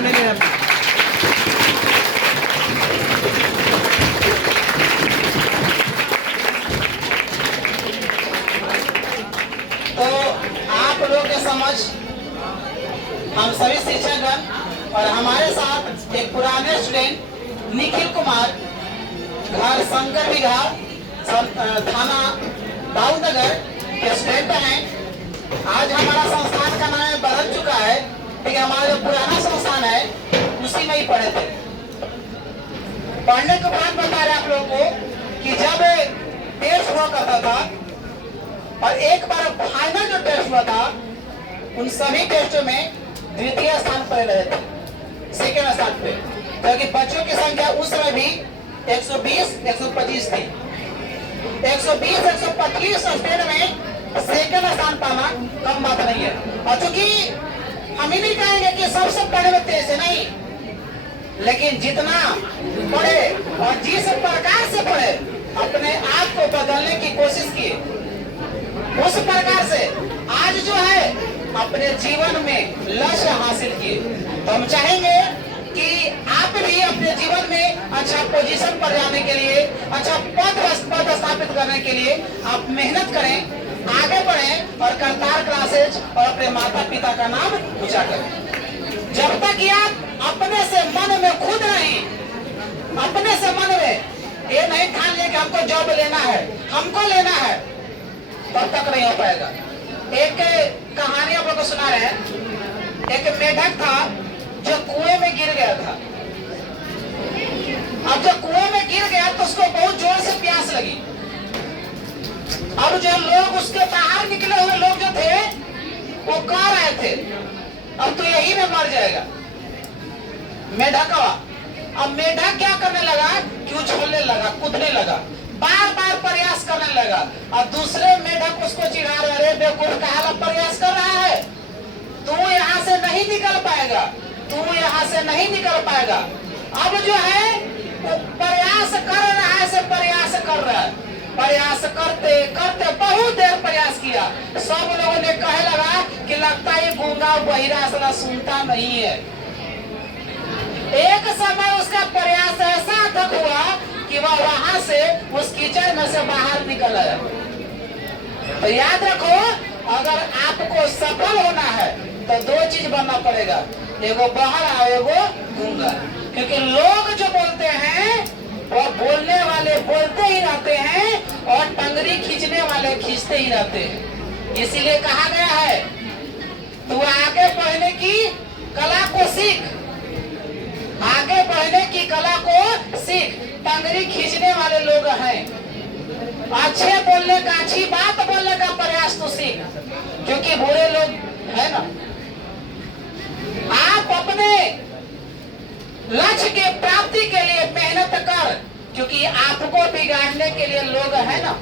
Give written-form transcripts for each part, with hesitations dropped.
नहीं ले रहा। तो आप लोग के समझ हम सभी शिक्षकगण और हमारे साथ एक पुराने स्टूडेंट निखिल कुमार, घर शंकर विहार, थाना दाऊदनगर के स्टूडेंट हैं। आज हमारा संस्थान का नाम बदल चुका है, लेकिन हमारा जो पुराना संस्थान है उसी में ही पढ़े थे। पढ़ने के बाद बता रहे आप लोगों को कि जब टेस्ट हुआ करता था और एक बार फाइनल जो टेस्ट हुआ था, उन सभी टेस्टों में द्वितीय स्थान पर रहे थे, सेकेंड स्थान पे, क्योंकि बच्चों की संख्या उस समय भी 120 125 थी। 120 125 स्टूडेंट में सेकेंड स्थान पाना कम बात नहीं है। और चूंकि हम ही नहीं कहेंगे कि सबसे पढ़ने में तेज है, नहीं, लेकिन जितना पढ़े और जिस प्रकार से पढ़े, अपने आप को बदलने की कोशिश किए, उस प्रकार से आज जो है अपने जीवन में लक्ष्य हासिल किए। तो हम चाहेंगे कि आप भी अपने जीवन में अच्छा पोजीशन पर जाने के लिए, अच्छा पद स्थापित करने के लिए आप मेहनत करें, आगे बढ़ें और करतार क्लासेज और अपने माता पिता का नाम ऊंचा करें। जब तक कि आप अपने से मन में खुद नहीं, अपने से मन में ये नहीं ठान लिया कि हमको जॉब लेना है, हमको लेना है, तब तक नहीं हो पाएगा। एक कहानी आप लोगों को सुना रहे हैं। एक मेढक था जो कुएं में गिर गया था। अब जब कुएं में गिर गया तो उसको बहुत जोर से प्यास लगी। अब जो लोग उसके बाहर निकले हुए लोग जो थे वो कह रहे थे अब तो यही में मर जाएगा मेढक। अब मेढक क्या करने लगा कि उछलने लगा, कूदने लगा, बार बार प्रयास करने लगा। और दूसरे मेढक उसको चिढ़ा रहे, अरे बेवकूफ कहाँ प्रयास कर रहा है, तू यहाँ से नहीं निकल पाएगा, तू यहाँ से नहीं निकल पाएगा। अब जो है वो प्रयास कर रहा है, से प्रयास कर रहा है, प्रयास करते करते बहुत देर प्रयास किया। सब लोगों ने कहे लगा कि लगता है गूंगा बहिरा असला सुनता नहीं है। एक समय उसका प्रयास ऐसा अथक हुआ कि वह वहां से उस कीचड़ में से बाहर निकल आया। तो याद रखो, अगर आपको सफल होना है तो दो चीज बनना पड़ेगा, एगो बहरा और एगो गूंगा। क्योंकि लोग जो बोलते हैं वो बोलने वाले बोलते ही रहते हैं और टंगरी खींचने वाले खींचते ही रहते हैं। इसीलिए कहा गया है तू आगे बढ़ने की कला को सीख, आगे बढ़ने की कला को सीख। टंगरी खींचने वाले लोग हैं, अच्छे बोलने का, अच्छी बात बोलने का प्रयास तो सीख, क्योंकि बुरे लोग है ना। आप अपने लक्ष्य के प्राप्ति के लिए मेहनत कर, क्योंकि आपको बिगाड़ने के लिए लोग है ना।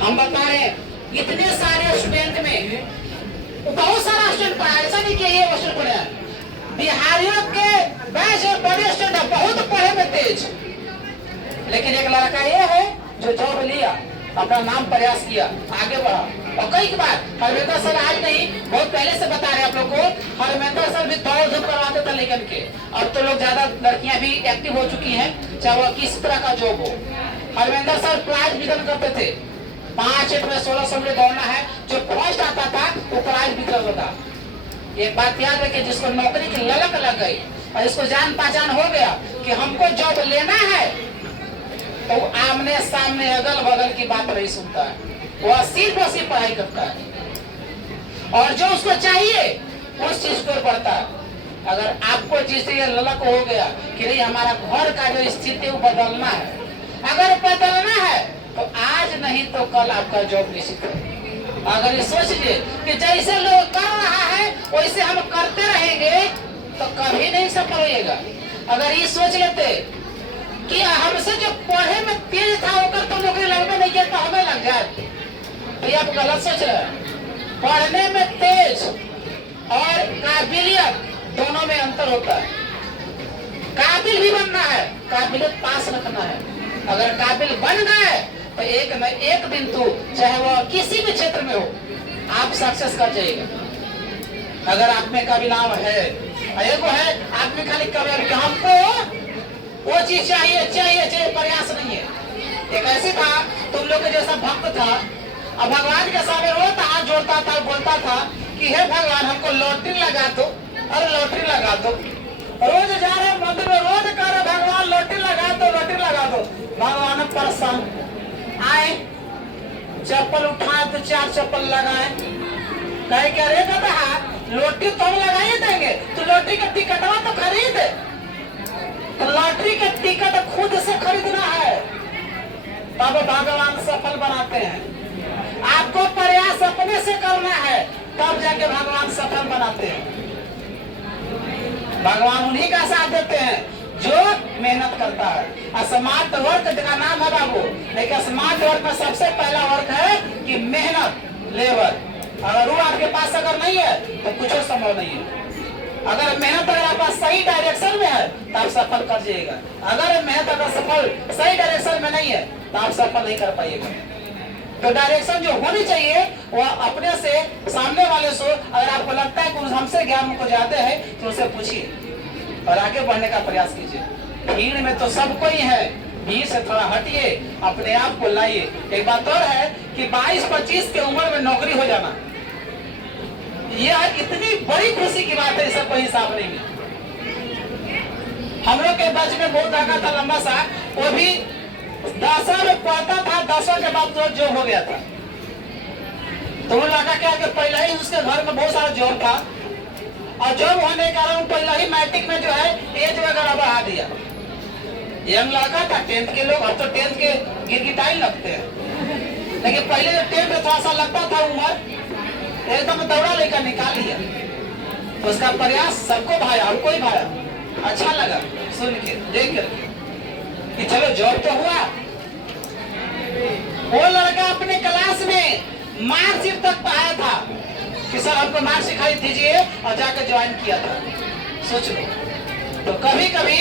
हम बता रहे इतने सारे स्टूडेंट में बहुत सारा स्टूडेंट पढ़ा, ऐसा नहीं कि ये स्टूडेंट पढ़ा। बिहारियों के बैच बड़े स्टूडेंट बहुत पढ़े में तेज, लेकिन एक लड़का ये है जो जॉब लिया, अपना नाम प्रयास किया, आगे बढ़ा। और कई बार हरमेंद्र सर आज नहीं बहुत पहले से बता रहे आप लोग को, हरमेंद्र सर भी दौड़ धूप करवाते थे लेकिन के। अब तो लोग ज्यादा लड़कियां भी एक्टिव हो चुकी हैं, चाहे वह किस तरह का जॉब हो। हरमेंद्र सर प्राइज वितरण करते थे, 5 मिनट में 1600 मीटर दौड़ना है, जो फर्स्ट आता था वो प्राइज वितरण होता। एक बात याद रखिए, जिसको नौकरी की ललक लग गई और इसको जान पहचान हो गया कि हमको जॉब लेना है, तो आमने सामने अगल बगल की बात नहीं सुनता है, वह सिर्फ और सिर्फ पढ़ाई करता है और जो उसको चाहिए उस चीज को बढ़ता है। अगर आपको जिससे ललक हो गया कि नहीं हमारा घर का जो स्थिति वो बदलना है, अगर बदलना है तो आज नहीं तो कल आपका जॉब निश्चित है। अगर ये सोच लिए कि जैसे लोग कर रहा है वैसे हम करते रहेंगे तो कभी नहीं सफल होएगा। अगर ये सोच लेते कि हमसे जो पढ़े में तेज था होकर तो नौकरी लगने नहीं किया तो हमें लग जाए, तो ये आप गलत सोच रहे हैं। पढ़ने में तेज और काबिलियत दोनों में अंतर होता है। काबिल भी बनना है, काबिलियत पास रखना है। अगर काबिल बन गए तो एक न एक दिन तो चाहे वह किसी भी क्षेत्र में हो आप सक्सेस कर जाएगा। अगर आप में कबीलाव है, एगो है आदमी खाली कबीर हमको वो चीज चाहिए चाहिए चाहिए, प्रयास नहीं है। एक ऐसे था तुम लोग के जैसा भक्त था, अब भगवान के सामने रोज हाथ जोड़ता था, बोलता था कि हे भगवान हमको लॉटरी लगा दो, अरे लॉटरी लगा दो। रोज जा रहे मंदिर में, रोज कह रहे भगवान लॉटरी लगा दो, लॉटरी लगा दो। भगवान परेशान आए, चप्पल उठाए तो 4 चप्पल लगाए, कहे क्या रे दादा लॉटरी तो हम लगा ही देंगे, तो लॉटरी का टिकटवा तो खरीद। तो लॉटरी का टिकट खुद से खरीदना है, तब भगवान सफल बनाते हैं। आपको प्रयास अपने से करना है, तब जाके भगवान सफल बनाते हैं। भगवान उन्हीं का साथ देते हैं जो मेहनत करता है। स्मार्ट वर्क का नाम है बाबू, लेकिन स्मार्ट वर्क में सबसे पहला वर्क है कि मेहनत, लेबर। अगर वो आपके पास अगर नहीं है तो कुछ संभव नहीं है। अगर मेहनत अगर आपका सही डायरेक्शन में है तो आप सफल कर जाइएगा। अगर मेहनत अगर सफल सही डायरेक्शन में नहीं है तो आप सफल नहीं कर पाइएगा। तो डायरेक्शन जो होनी चाहिए वो अपने से, सामने वाले से। अगर आपको लगता है कि हमसे ज्ञान को जाते हैं तो उसे पूछिए और आगे बढ़ने का प्रयास कीजिए। भीड़ में तो सब कोई है, भीड़ से थोड़ा हटिए, अपने आप को लाइए। एक बात और है कि 22-25 की उम्र में नौकरी हो जाना, यह इतनी बड़ी खुशी की बात है, इसका कोई हिसाब नहीं है। हम लोग के बैच में बहुत आगा था लंबा सा, वो भी 10 में पढ़ता था, 10 के बाद तो जॉब हो गया था। तो वो लगा क्या कि पहले ही उसके घर में बहुत सारा जॉब था, और जॉब होने के कारण पहले ही मैट्रिक में जो है एज वगैरह बढ़ा दिया। यंग लड़का था, 10th के लोग, अब तो 10th के गिरगिटाई लगते हैं, लेकिन पहले जब 10th में थोड़ा सा लगता था उम्र, एकदम दौड़ा लेकर निकाल लिया। तो उसका प्रयास सबको भाया, हमको ही भाया, अच्छा लगा सुन के, देख कर कि चलो जॉब तो हुआ। वो लड़का अपने क्लास में मार्कशीट तक पाया था कि सर हमको मार्कशीट दिखाई दीजिए, और जाकर ज्वाइन किया था। सोच लो। तो कभी कभी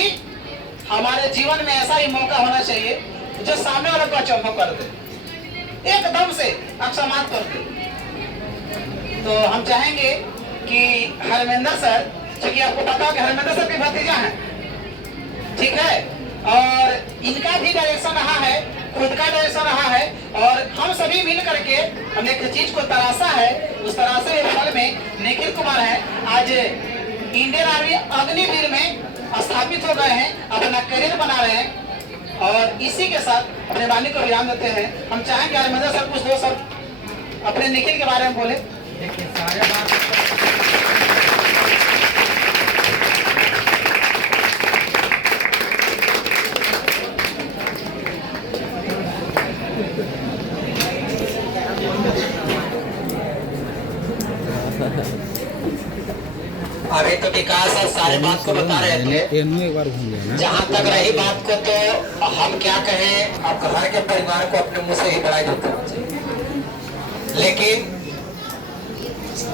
हमारे जीवन में ऐसा ही मौका होना चाहिए जो सामने वाले को अचंभव कर दे, एकदम से अक्षमात कर दे। तो हम चाहेंगे कि हरमेंद्र सर, क्योंकि आपको पता हो कि हरमेंद्र सर के भतीजा हैं, ठीक है, और इनका भी डायरेक्शन रहा है, खुद का डायरेक्शन रहा है, और हम सभी मिल करके हमने एक चीज को तराशा है। उस तराशे के फल में निखिल कुमार है आज इंडियन आर्मी अग्निवीर में स्थापित हो गए हैं, अपना करियर बना रहे हैं। और इसी के साथ अपने वाणी को विराम देते हैं। हम चाहेंगे हरमेंद्र सर कुछ 2 शब्द अपने निखिल के बारे में बोले। देखिए सारे बात अभी तो विकास है, सारे बात को बता रहे थे। एक बार घूम गया। जहाँ तक रही बात को, तो हम क्या कहें, आप घर के परिवार को अपने मुंह से ही बड़ाई नहीं करना चाहिए। लेकिन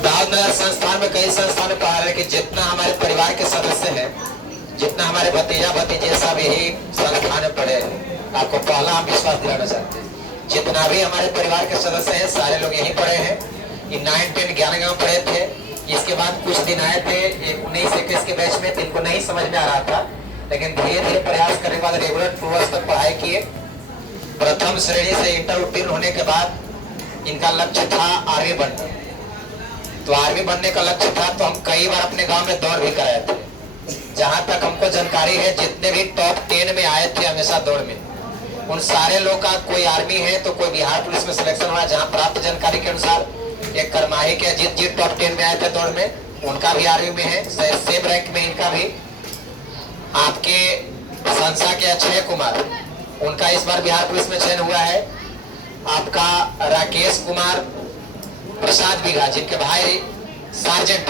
दाऊद नगर संस्थान में कई संस्थान पढ़ा रहे कि जितना हमारे परिवार के सदस्य हैं, जितना हमारे भतीजा भतीजे सब यही संस्थान में पढ़े हैं। आपको पहला हम विश्वास दिलाना चाहते हैं, जितना भी हमारे परिवार के सदस्य हैं सारे लोग यही पढ़े हैं। 9, 10, 11 में पढ़े थे। इसके बाद कुछ दिन आए थे 19-21 के बैच में, इनको नहीं समझ में आ रहा था, लेकिन धीरे धीरे प्रयास करने के बाद रेगुलर 2 वर्ष तक पढ़ाई किए। प्रथम श्रेणी से इंटर उत्तीर्ण होने के बाद इनका लक्ष्य था आर्मी बनना। तो आर्मी बनने का लक्ष्य था, तो हम कई बार अपने गांव में दौड़ भी कराए थे। जहां तक हमको जानकारी है, जितने भी टॉप 10 में आए थे हमेशा दौड़ में, उन सारे लोग का कोई आर्मी है तो कोई बिहार पुलिस में सिलेक्शन हुआ। जहाँ प्राप्त जानकारी के अनुसार एक करमाही के जित टॉप 10 में आए थे दौड़ में, उनका भी आर्मी में है, सेम रैंक में इनका भी। आपके संसा के अक्षय कुमार, उनका इस बार बिहार पुलिस में चयन हुआ है। आपका राकेश कुमार प्रसाद बीघा, जिनके भाई सार्जेंट,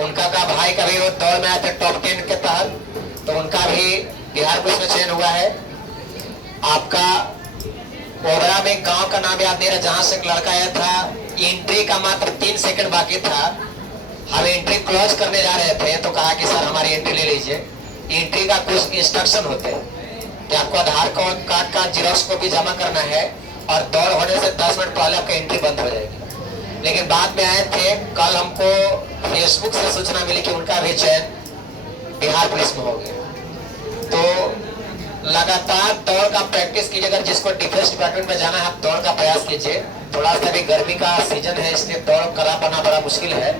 उनका का भाई का भी वो दौड़ में आए थे टॉप 10 के तहत, तो उनका भी बिहार पुलिस में चयन हुआ है। आपका ओबरा में गांव का नाम याद नहीं रहा, जहां से एक लड़का आया था, एंट्री का मात्र 3 सेकंड बाकी था, हम एंट्री क्लोज करने जा रहे थे, तो कहा कि सर हमारी एंट्री ले लीजिए। एंट्री का कुछ इंस्ट्रक्शन होते हैं कि आपको आधार कार्ड का जेरॉक्स कॉपी जमा करना है, और दौड़ होने से 10 मिनट पहले आपका एंट्री बंद हो जाएगी। लेकिन बाद में आए थे। कल हमको फेसबुक से सूचना मिली कि उनका भी चयन बिहार पुलिस में हो गया। तो लगातार दौड़ का प्रैक्टिस कीजिए। अगर जिसको डिफेंस डिपार्टमेंट में जाना है आप दौड़ का प्रयास कीजिए। थोड़ा सा भी गर्मी का सीजन है इसलिए दौड़ करा पाना बड़ा मुश्किल है।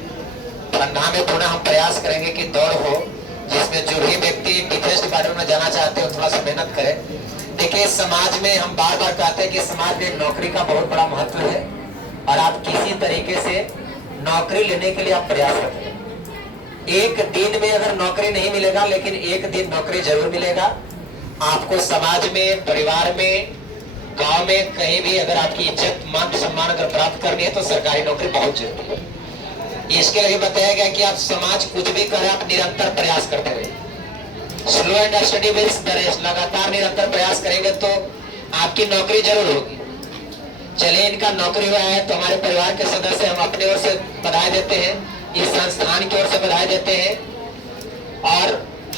ठंडा में पुनः हम प्रयास करेंगे कि दौड़ हो जिसमें जो भी व्यक्ति डिफेंस डिपार्टमेंट में जाना चाहते हैं थोड़ा सा मेहनत करें। देखिए समाज में हम बार बार कहते हैं कि समाज में नौकरी का बहुत बड़ा महत्व है और आप किसी तरीके से नौकरी लेने के लिए आप प्रयास करें। एक दिन में अगर नौकरी नहीं मिलेगा लेकिन एक दिन नौकरी जरूर मिलेगा। आपको समाज में, परिवार में, गांव में कहीं भी अगर आपकी इज्जत मान सम्मान अगर प्राप्त करनी है तो सरकारी नौकरी बहुत जरूरी है। इसके लिए बताया गया कि आप समाज कुछ भी करें आप निरंतर प्रयास करते रहिए। Slow and steady wins the race, लगातार निरंतर प्रयास करेंगे तो आपकी नौकरी जरूर होगी। चलिए इनका नौकरी हुआ है तो हमारे परिवार के सदस्य हम अपने ओर से बधाई देते हैं, इस संस्थान की ओर से बधाई देते हैं। और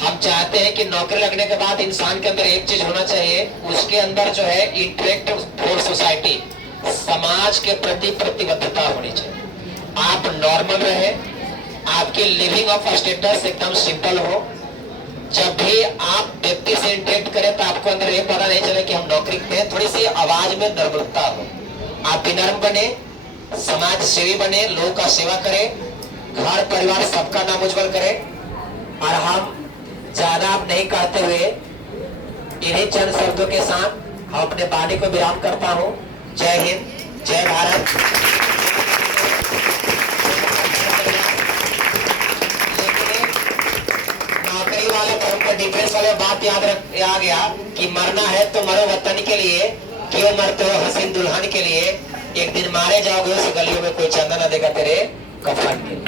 हम चाहते हैं कि नौकरी लगने के बाद इंसान के अंदर एक चीज होना चाहिए, उसके अंदर जो है इंटरेक्ट फॉर सोसाइटी, समाज के प्रति प्रतिबद्धता होनी चाहिए। आप नॉर्मल रहे, आपकी लिविंग ऑफ स्टेटस एकदम सिंपल हो। जब भी आप व्यक्ति से इंटरेक्ट करें तो आपको अंदर ये पता नहीं चले कि हम नौकरी में हैं। थोड़ी सी आवाज में नर्मता हो, आप विनम्र बने, समाज सेवी बने, लोगों का सेवा करें, घर परिवार सबका नाम उज्जवल करें। और हम ज्यादा आप नहीं कहते हुए इन्हीं चंद शब्दों के साथ हम अपने वाणी को विराम करता हूँ। जय हिंद, जय भारत। नौकरी वाले पर हमको डिफेंस वाले बात याद आ गया कि मरना है तो मरो वतन के लिए, क्यों मरते हो हसीन दुल्हन के लिए। एक दिन मारे जाओगे उस गलियों में कोई चंदा न देगा तेरे कफन के लिए।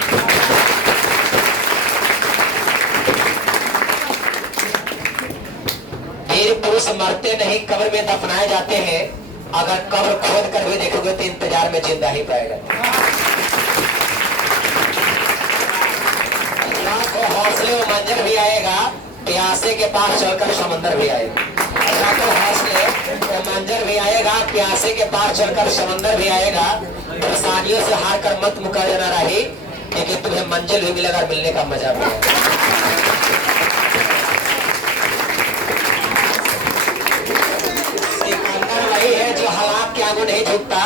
वीर पुरुष मरते नहीं, कब्र में दफनाए जाते हैं। अगर कब्र खोद कर भी देखोगे तो इंतजार में जिंदा ही पाएगा। हौसले और मंजर भी आएगा, प्यासे के पास चलकर समंदर भी आएगा। हौसले और मंजर भी आएगा, प्यासे के पास चलकर समंदर भी आएगा। परेशानियों से हार कर मत मुकर जाना रही, लेकिन तुम्हें मंजिल भी मिलेगा, मिलने का मजा भी आएगा। हालात के आगे नहीं झुकता,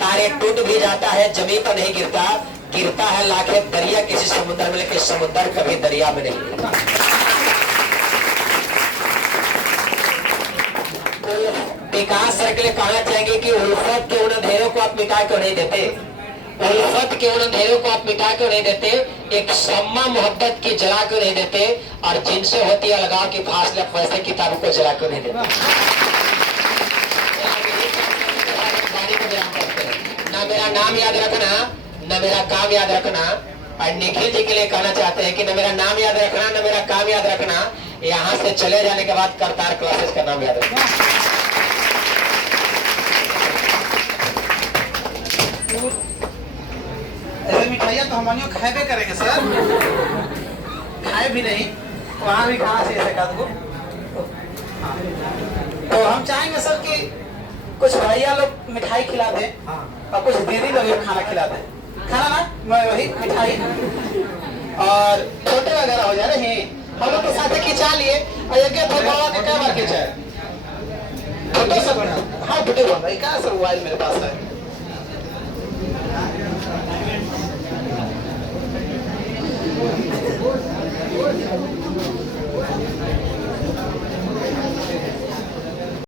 तारे टूट भी जाता है जमीन पर नहीं गिरता, गिरता है लाखें दरिया किसी समुद्र में, लेकिन समुद्र कभी दरिया में नहीं गिरता। विकास सर के लिए कहना चाहेंगे कि उल्फत के उन अंधेरों को आप मिटा क्यों नहीं देते, उल्फत के उन अंधेरों को आप मिटा क्यों नहीं देते, एक सम्मा मोहब्बत की जला क्यों नहीं देते, और जिनसे होती है लगाव की फासले वैसे किताबों को जला क्यों नहीं देते। ना मेरा नाम याद रखना, न मेरा काम याद रखना। और निखिल जी के लिए कहना चाहते हैं कि न मेरा नाम याद रखना, न मेरा काम याद रखना, यहाँ से चले जाने के बाद करतार क्लासेस का नाम याद रखना। ऐसे मिठाइयाँ तो हम खाए करेंगे सर, खाए भी नहीं वहाँ भी कहाँ से ऐसे कर दो। तो हम चाहेंगे सर कि कुछ भैया लोग मिठाई खिला दें और कुछ दीदी लोग खाना खिला दें। खाना ना वही मिठाई और छोटे वगैरह हो जा रहे हैं। हम लोग के साथ खिंचा लिए और एक क्या बार खिंचा है फोटो सब। हाँ फोटो भाई क्या सर मोबाइल मेरे पास है।